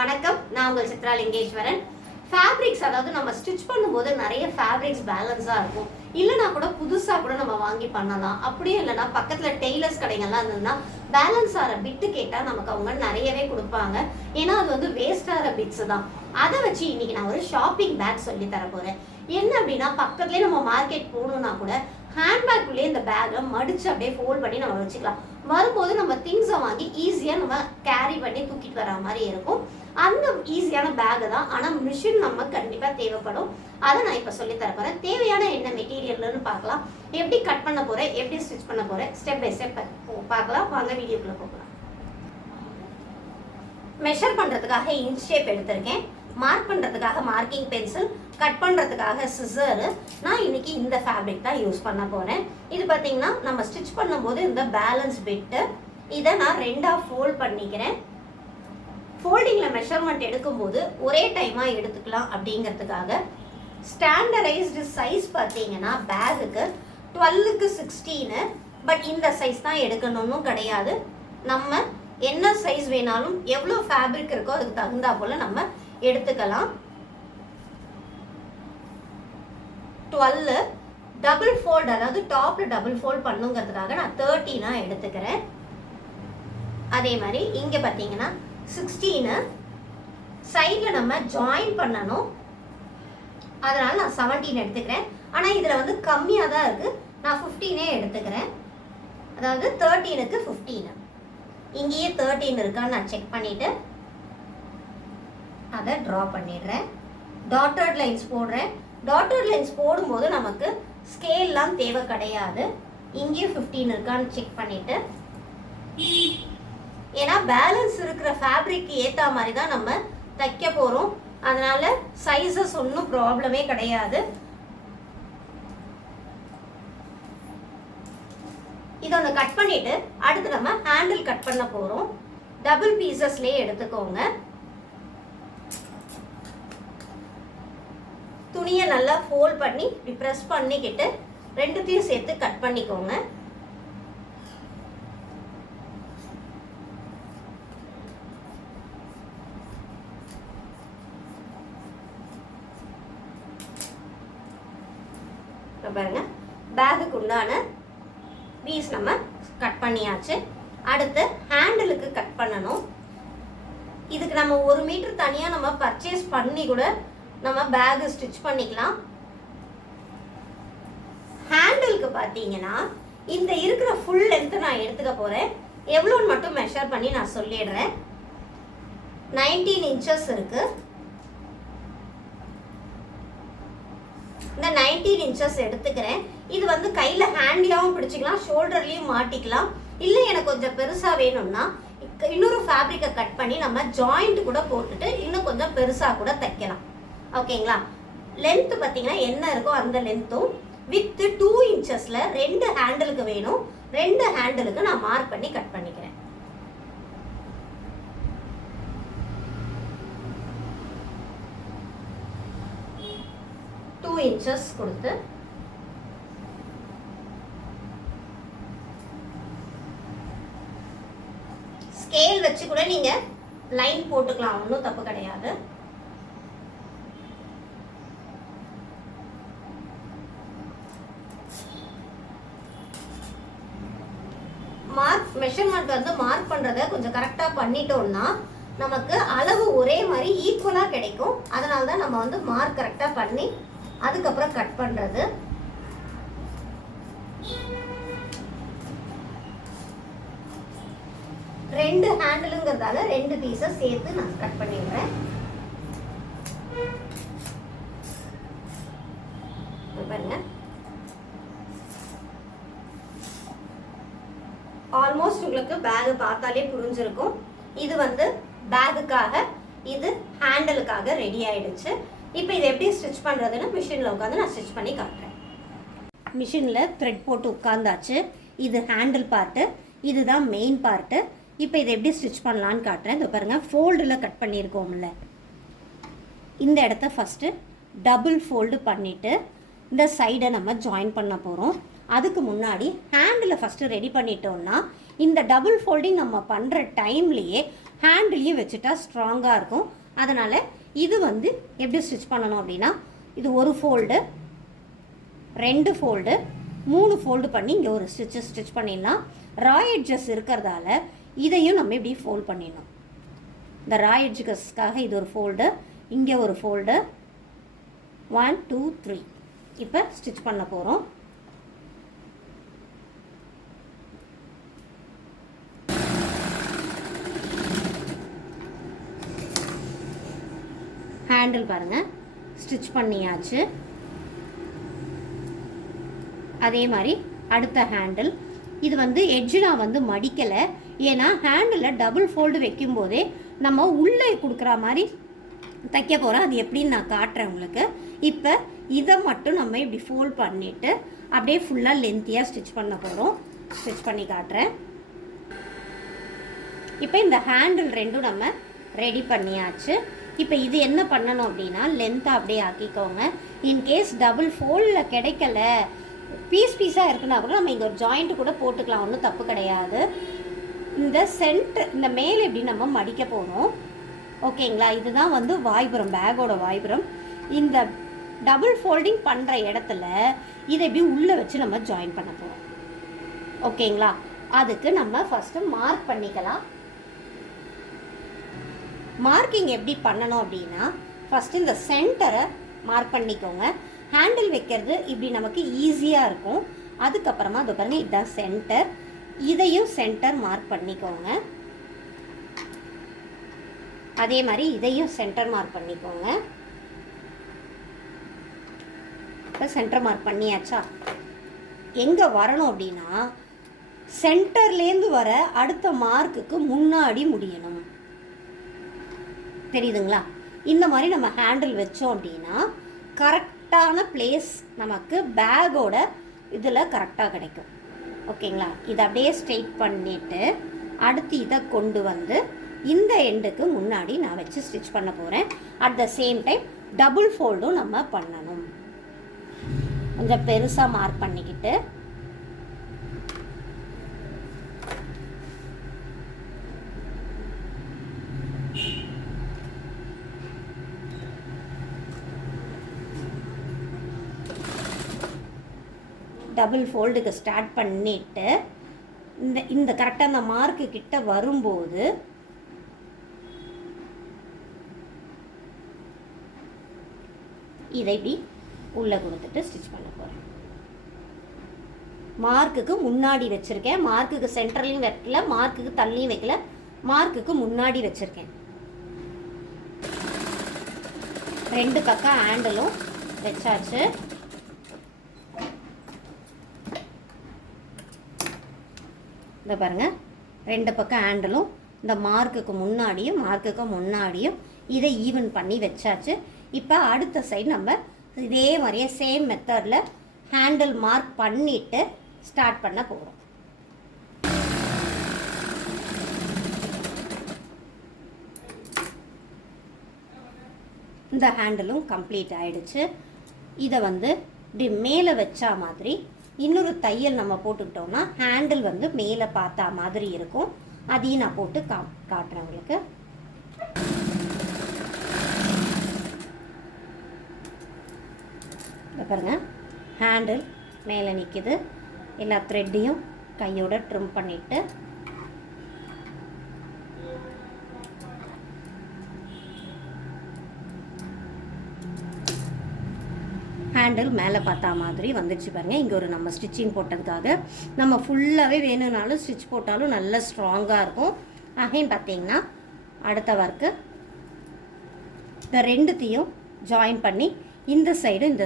வணக்கம், நான் உங்கள் சித்ரா லிங்கேஸ்வரன். ஃபேப்ரிக்ஸ், அதாவது நம்ம ஸ்டிச் பண்ணும்போது நிறைய ஃபேப்ரிக்ஸ் பேலன்ஸாக இருக்கும். இல்லைனா கூட புதுசாக கூட நம்ம வாங்கி பண்ணலாம். அப்படியே இல்லைனா பக்கத்தில் டெய்லர்ஸ் கடைகள்லாம் இருந்ததுன்னா பேலன்ஸ் ஆகிற பிட்டு கேட்டால் நமக்கு அவங்க நிறையவே கொடுப்பாங்க. ஏன்னா அது வந்து வேஸ்ட் ஆகிற பிட்ஸ் தான். அதை வச்சு இன்னைக்கு நான் ஒரு ஷாப்பிங் பேக் சொல்லி தர போகிறேன். என்ன அப்படின்னா, பக்கத்துலேயே நம்ம மார்க்கெட் போகணுன்னா கூட ஹேண்ட்பேக்குள்ளேயே இந்த பேக்கை மடித்து அப்படியே ஃபோல்ட் பண்ணி நம்ம வச்சுக்கலாம். வரும்போது நம்ம திங்ஸை வாங்கி ஈஸியாக நம்ம கேரி பண்ணி தூக்கிட்டு வர மாதிரி இருக்கும். அந்த ஈஸியான பேக்கு தான். ஆனால் மிஷின் நம்ம கண்டிப்பாக தேவைப்படும். அதை நான் இப்போ சொல்லி தரப்போகிறேன். தேவையான என்ன மெட்டீரியல்னு பார்க்கலாம். எப்படி கட் பண்ண போகிறேன், எப்படி ஸ்டிச் பண்ண போகிறேன், ஸ்டெப் பை ஸ்டெப் பார்க்கலாம். வாங்க வீடியோக்குள்ளே போகலாம். மெஷர் பண்ணுறதுக்காக இன்ச் ஷேப் எடுத்திருக்கேன். மார்க் பண்ணுறதுக்காக மார்க்கிங் பென்சில், கட் பண்ணுறதுக்காக சிசரு. நான் இன்னைக்கு இந்த ஃபேப்ரிக் தான் யூஸ் பண்ண போகிறேன். இது பார்த்தீங்கன்னா நம்ம ஸ்டிச் பண்ணும்போது இந்த பேலன்ஸ் பிட்டு, இதை நான் ரெண்டாக ஃபோல்ட் பண்ணிக்கிறேன். ஃபோல்டிங்கில் மெஷர்மெண்ட் எடுக்கும்போது ஒரே டைமாக எடுத்துக்கலாம் அப்படிங்கிறதுக்காக. ஸ்டாண்டர்டைஸ்டு சைஸ் பார்த்தீங்கன்னா பேகுக்கு 12க்கு 16. பட் இந்த சைஸ் தான் எடுக்கணும்னு கிடையாது. நம்ம என்ன சைஸ் வேணாலும் எவ்வளோ ஃபேப்ரிக் இருக்கோ அதுக்கு தகுந்தா போல் நம்ம எடுத்துக்கலாம். 12 டபுள் ஃபோல்ட், அதாவது டாப்பில் டபுள் ஃபோல்ட் பண்ணுங்கிறதுக்காக நான் 13 எடுத்துக்கிறேன். அதே மாதிரி இங்கே பார்த்தீங்கன்னா 16 சைடில் நம்ம ஜாயின் பண்ணணும். அதனால் நான் 17 எடுத்துக்கிறேன். ஆனால் இதில் வந்து கம்மியாக தான் இருக்குது. நான் 15 எடுத்துக்கிறேன். அதாவது 13க்கு 15. இங்கேயே 13 இருக்கான்னு நான் செக் பண்ணிவிட்டு அதை ட்ரா பண்ணிடுறேன். டாட்டட் லைன்ஸ் போடுறேன். டாட்டட் லைன்ஸ் போடும்போது நமக்கு ஸ்கேல்லாம் தேவை கிடையாது. இங்கேயும் 15 இருக்கான்னு செக் பண்ணிவிட்டு, ஏன்னா பேலன்ஸ் இருக்கிற ஃபேப்ரிக் ஏற்ற மாதிரி தான் நம்ம தைக்க போகிறோம். அதனால சைஸஸ் ஒன்றும் ப்ராப்ளமே கிடையாது. இதை ஒன்று கட் பண்ணிட்டு அடுத்து நம்ம ஹேண்டில் கட் பண்ண போகிறோம். டபுள் பீசஸ்லேயே எடுத்துக்கோங்க. துணியை நல்லா ஃபோல்ட் பண்ணி இப்படி ப்ரெஸ் பண்ணிக்கிட்டு ரெண்டுத்தையும் சேர்த்து கட் பண்ணிக்கோங்க. பாருங்க, பேகுக்கு உண்டான பீஸ் நம்ம கட் பண்ணியாச்சு. அடுத்து ஹேண்டிலுக்கு கட் பண்ணணும். இதுக்கு நம்ம 1 மீட்டர் தனியாக நம்ம பர்ச்சேஸ் பண்ணி கூட நம்ம பேகு ஸ்டிச் பண்ணிக்கலாம். ஹேண்டிலுக்கு பார்த்தீங்கன்னா இந்த இருக்கிற ஃபுல் லென்த்து நான் எடுத்துக்க போகிறேன். எவ்வளோன்னு மட்டும் மெஷர் பண்ணி நான் சொல்லிடுறேன். 19 இன்ச்சஸ் இருக்குது. இந்த 19 இன்ச்சஸ் எடுத்துக்கிறேன். இது வந்து கையில் ஹேண்டியாகவும் பிடிச்சிக்கலாம், ஷோல்டர்லேயும் மாட்டிக்கலாம். இல்லை எனக்கு கொஞ்சம் பெருசாக வேணும்னா இன்னொரு ஃபேப்ரிக்கை கட் பண்ணி நம்ம ஜாயிண்ட் கூட போட்டுட்டு இன்னும் கொஞ்சம் பெருசாக கூட தைக்கலாம். ஓகேங்களா? லென்த்து பார்த்தீங்கன்னா என்ன இருக்கோ அந்த லென்த்தும் வித்து 2 இன்ச்சஸில் 2 ஹேண்டிலுக்கு வேணும். 2 ஹேண்டிலுக்கு நான் மார்க் பண்ணி கட் பண்ணிக்கிறேன். இன்ச்சஸ் கொடுத்து ஸ்கேல் வச்சு கூட நீங்க லைன் போட்டுக்கலாம், ஒன்றும் தப்பு கிடையாது. மெஷர்மெண்ட் வந்து மார்க் பண்றதை கொஞ்சம் கரெக்டா பண்ணிட்டோம்னா நமக்கு அளவு ஒரே மாதிரி ஈக்குவலா கிடைக்கும். அதனால தான் நம்ம வந்து மார்க் கரெக்டா பண்ணி அதுக்கப்புறம் கட் பண்றது. ரெண்டு ஹேண்டிலுங்கிறதால 2 பீஸை சேர்த்து நான் கட் பண்ணிடுறேன். பாருங்க, ஆல்மோஸ்ட் உங்களுக்கு பேக் பார்த்தாலே புரிஞ்சிருக்கும். இது வந்து பேகுக்காக, இது ஹேண்டிலுக்காக ரெடி ஆயிடுச்சு. இப்போ இதை எப்படி ஸ்டிச் பண்ணுறதுன்னு மிஷினில் உட்காந்து நான் ஸ்டிச் பண்ணி காட்டுறேன். மிஷினில் த்ரெட் போட்டு உட்காந்தாச்சு. இது ஹேண்டில் பார்ட்டு, இதுதான் மெயின் பார்ட்டு. இப்போ இதை எப்படி ஸ்டிச் பண்ணலான்னு காட்டுறேன். இதை பாருங்கள், ஃபோல்டில் கட் பண்ணியிருக்கோம்ல, இந்த இடத்த ஃபஸ்ட்டு டபுள் ஃபோல்டு பண்ணிவிட்டு இந்த சைடை நம்ம ஜாயின் பண்ண போகிறோம். அதுக்கு முன்னாடி ஹேண்டில் ஃபஸ்ட்டு ரெடி பண்ணிட்டோம்னா இந்த டபுள் ஃபோல்டிங் நம்ம பண்ணுற டைம்லேயே ஹேண்டிலையும் வச்சுட்டா ஸ்ட்ராங்காக இருக்கும். அதனால் இது வந்து எப்படி ஸ்டிச் பண்ணணும் அப்படின்னா, இது ஒரு ஃபோல்டு, 2 ஃபோல்டு, 3 ஃபோல்டு பண்ணி இங்கே ஒரு ஸ்டிச் பண்ணிடலாம். ரா எட்ஜஸ் இருக்கிறதால இதையும் நம்ம இப்படி ஃபோல்ட் பண்ணிடணும். இந்த ரா எட்ஜஸ்க்காக இது ஒரு ஃபோல்டு, இங்கே ஒரு ஃபோல்டு, 1 2 3. இப்போ ஸ்டிச் பண்ண போகிறோம். ஹேண்டில் பாருங்கள், ஸ்டிச் பண்ணியாச்சு. அதே மாதிரி அடுத்த ஹேண்டில், இது வந்து எட்ஜு நான் வந்து மடிக்கலை, ஏன்னா ஹேண்டில் டபுள் ஃபோல்டு வைக்கும்போதே நம்ம உள்ளே கொடுக்குற மாதிரி தைக்க போகிறோம். அது எப்படின்னு நான் காட்டுறேன் உங்களுக்கு. இப்போ இதை மட்டும் நம்ம இப்படி ஃபோல்ட் பண்ணிவிட்டு அப்படியே ஃபுல்லாக லென்த்தியாக ஸ்டிச் பண்ண போகிறோம். ஸ்டிச் பண்ணி காட்டுறேன். இப்போ இந்த ஹேண்டில் ரெண்டும் நம்ம ரெடி பண்ணியாச்சு. இப்போ இது என்ன பண்ணணும் அப்படின்னா, லென்த்தாக அப்படியே ஆக்கிக்கோங்க. இன்கேஸ் டபுள் ஃபோல்டில் கிடைக்கல, பீஸாக இருக்குன்னா கூட நம்ம இங்கே ஒரு ஜாயிண்ட் கூட போட்டுக்கலாம், ஒன்றும் தப்பு கிடையாது. இந்த இந்த மேலே எப்படி நம்ம மடிக்க போகிறோம். ஓகேங்களா? இதுதான் வந்து வாய்புறம், பேக்கோட வாய்புறம். இந்த டபுள் ஃபோல்டிங் பண்ணுற இடத்துல இதை எப்படி உள்ளே வச்சு நம்ம ஜாயின் பண்ண போகிறோம். ஓகேங்களா? அதுக்கு நம்ம ஃபஸ்ட்டு மார்க் பண்ணிக்கலாம். மார்க்கிங் எப்படி பண்ணணும் அப்படின்னா, ஃபஸ்ட்டு இந்த சென்டரை மார்க் பண்ணிக்கோங்க. ஹேண்டில் வைக்கிறது இப்படி நமக்கு ஈஸியாக இருக்கும். அதுக்கப்புறமா அது பாருங்கள், இதுதான் சென்டர். இதையும் சென்டர் மார்க் பண்ணிக்கோங்க. அதே மாதிரி இதையும் சென்டர் மார்க் பண்ணிக்கோங்க. இப்போ சென்டர் மார்க் பண்ணியாச்சா? எங்கே வரணும் அப்படின்னா, சென்டர்லேருந்து வர அடுத்த மார்க்குக்கு முன்னாடி முடியணும். தெரியுதுங்களா? இந்த மாதிரி நம்ம ஹேண்டில் வச்சோம் அப்படின்னா கரெக்டான பிளேஸ் நமக்கு பேக்கோட இதில் கரெக்டாக கிடைக்கும். ஓகேங்களா? இதை அப்படியே ஸ்ட்ரெயிட் பண்ணிவிட்டு அடுத்து இதை கொண்டு வந்து இந்த எண்டுக்கு முன்னாடி நான் வச்சு ஸ்டிச் பண்ண போகிறேன். At the same time double ஃபோல்டும் நம்ம பண்ணணும். கொஞ்சம் பெருசாக மார்க் பண்ணிக்கிட்டு டபுள் ஃபோல்டுக்கு ஸ்டார்ட் பண்ணிவிட்டு இந்த கரெக்டாக அந்த மார்க்கு கிட்ட வரும்போது இதை இப்படி உள்ளே கொடுத்துட்டு ஸ்டிச் பண்ண போகிறேன். மார்க்குக்கு முன்னாடி வச்சுருக்கேன். மார்க்குக்கு சென்டர்லையும் வைக்கல, மார்க்குக்கு தள்ளியும் வைக்கல, மார்க்குக்கு முன்னாடி வச்சுருக்கேன். 2 பக்கம் ஹேண்டிலும் வச்சாச்சு. இந்த பாருங்கள், 2 பக்கம் ஹேண்டிலும் இந்த மார்க்குக்கு முன்னாடியும் இதை ஈவன் பண்ணி வச்சாச்சு. இப்போ அடுத்த சைடு நம்ம இதே மாதிரியே சேம் மெத்தடில் ஹேண்டில் மார்க் பண்ணிவிட்டு ஸ்டார்ட் பண்ண போகிறோம். இந்த ஹேண்டிலும் கம்ப்ளீட் ஆகிடுச்சு. இதை வந்து இப்படி மேலே வச்சா மாதிரி இன்னொரு தையல் நம்ம போட்டுக்கிட்டோம்னா ஹேண்டில் வந்து மேலே பார்த்தா மாதிரி இருக்கும். அதையும் நான் போட்டு காட்டுறேன் உங்களுக்கு. பாருங்க, ஹேண்டில் மேலே நிற்கிது. எல்லா த்ரெட்டையும் கையோட ட்ரிம் பண்ணிவிட்டு ஹேண்டில் மேலே பார்த்தா மாதிரி வந்துடுச்சு பாருங்கள். இங்கே ஒரு நம்ம ஸ்டிச்சிங் போட்டதுக்காக நம்ம ஃபுல்லாகவே வேணும்னாலும் ஸ்டிச் போட்டாலும் நல்லா ஸ்ட்ராங்காக இருக்கும். அகைன் பார்த்தீங்கன்னா அடுத்த ஒர்க்கு இந்த ரெண்டுத்தையும் ஜாயின் பண்ணி இந்த சைடும்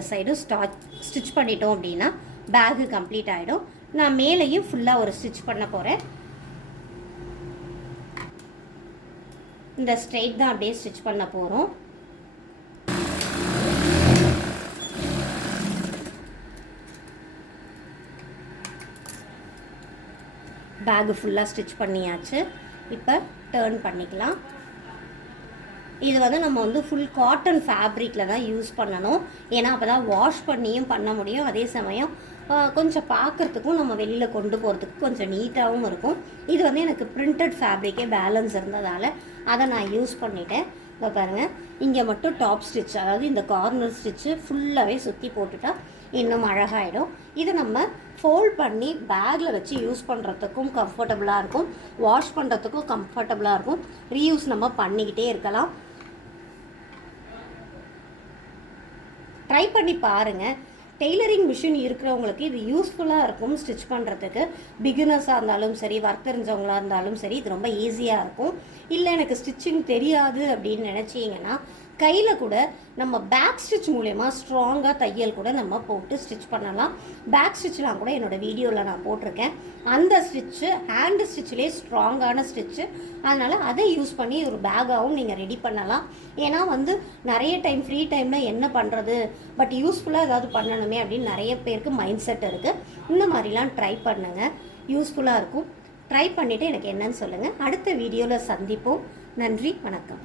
ஸ்டிச் பண்ணிட்டோம் அப்படின்னா பேக்கு கம்ப்ளீட் ஆகிடும். நான் மேலேயும் ஃபுல்லாக ஒரு ஸ்டிச் பண்ண போகிறேன். இந்த ஸ்ட்ரெயிட் தான் அப்படியே ஸ்டிச் பண்ண போகிறோம். பேகு ஃபுல்லாக ஸ்டிச் பண்ணியாச்சு. இப்போ டர்ன் பண்ணிக்கலாம். இது வந்து நம்ம வந்து ஃபுல் காட்டன் ஃபேப்ரிக்கில் தான் யூஸ் பண்ணணும். ஏன்னா அப்போ தான் வாஷ் பண்ணியும் பண்ண முடியும். அதே சமயம் கொஞ்சம் பார்க்குறதுக்கும் நம்ம வெளியில் கொண்டு போகிறதுக்கு கொஞ்சம் நீட்டாகவும் இருக்கும். இது வந்து எனக்கு பிரிண்டட் ஃபேப்ரிக்கே பேலன்ஸ் இருந்ததால் அதை நான் யூஸ் பண்ணிட்டேன். இப்போ பாருங்கள், இங்கே மட்டும் டாப் ஸ்டிச், அதாவது இந்த கார்னர் ஸ்டிச்சு ஃபுல்லாகவே சுற்றி போட்டுட்டா இன்னும் அழகாயிடும். இதை நம்ம ஃபோல்ட் பண்ணி பேக்கில் வச்சு யூஸ் பண்ணுறதுக்கும் கம்ஃபர்டபுளாக இருக்கும், வாஷ் பண்ணுறதுக்கும் கம்ஃபர்டபுளாக இருக்கும், ரீயூஸ் நம்ம பண்ணிக்கிட்டே இருக்கலாம். ட்ரை பண்ணி பாருங்கள். டெய்லரிங் மிஷின் இருக்கிறவங்களுக்கு இது யூஸ்ஃபுல்லாக இருக்கும் ஸ்டிச் பண்ணுறதுக்கு. பிகினர்ஸாக இருந்தாலும் சரி, ஒர்க் தெரிஞ்சவங்களாக இருந்தாலும் சரி, இது ரொம்ப ஈஸியாக இருக்கும். இல்லை எனக்கு ஸ்டிச்சிங் தெரியாது அப்படின்னு நினச்சிங்கன்னா கையில் கூட நம்ம பேக் ஸ்டிச் மூலயமா ஸ்ட்ராங்காக தையல் கூட நம்ம போட்டு ஸ்டிச் பண்ணலாம். பேக் ஸ்டிச்லாம் கூட என்னோடய வீடியோவில் நான் போட்டிருக்கேன். அந்த ஸ்டிச்சு ஹேண்டு ஸ்டிச்சிலே ஸ்ட்ராங்கான ஸ்டிச்சு, அதனால் அதை யூஸ் பண்ணி ஒரு பேக்காகவும் நீங்கள் ரெடி பண்ணலாம். ஏன்னா நிறைய டைம் ஃப்ரீ டைமில் என்ன பண்ணுறது, பட் யூஸ்ஃபுல்லாக ஏதாவது பண்ணணுமே அப்படின்னு நிறைய பேருக்கு மைண்ட் செட் இருக்குது. இந்த மாதிரிலாம் ட்ரை பண்ணுங்கள், யூஸ்ஃபுல்லாக இருக்கும். ட்ரை பண்ணிவிட்டு எனக்கு என்னன்னு சொல்லுங்கள். அடுத்த வீடியோவில் சந்திப்போம். நன்றி, வணக்கம்.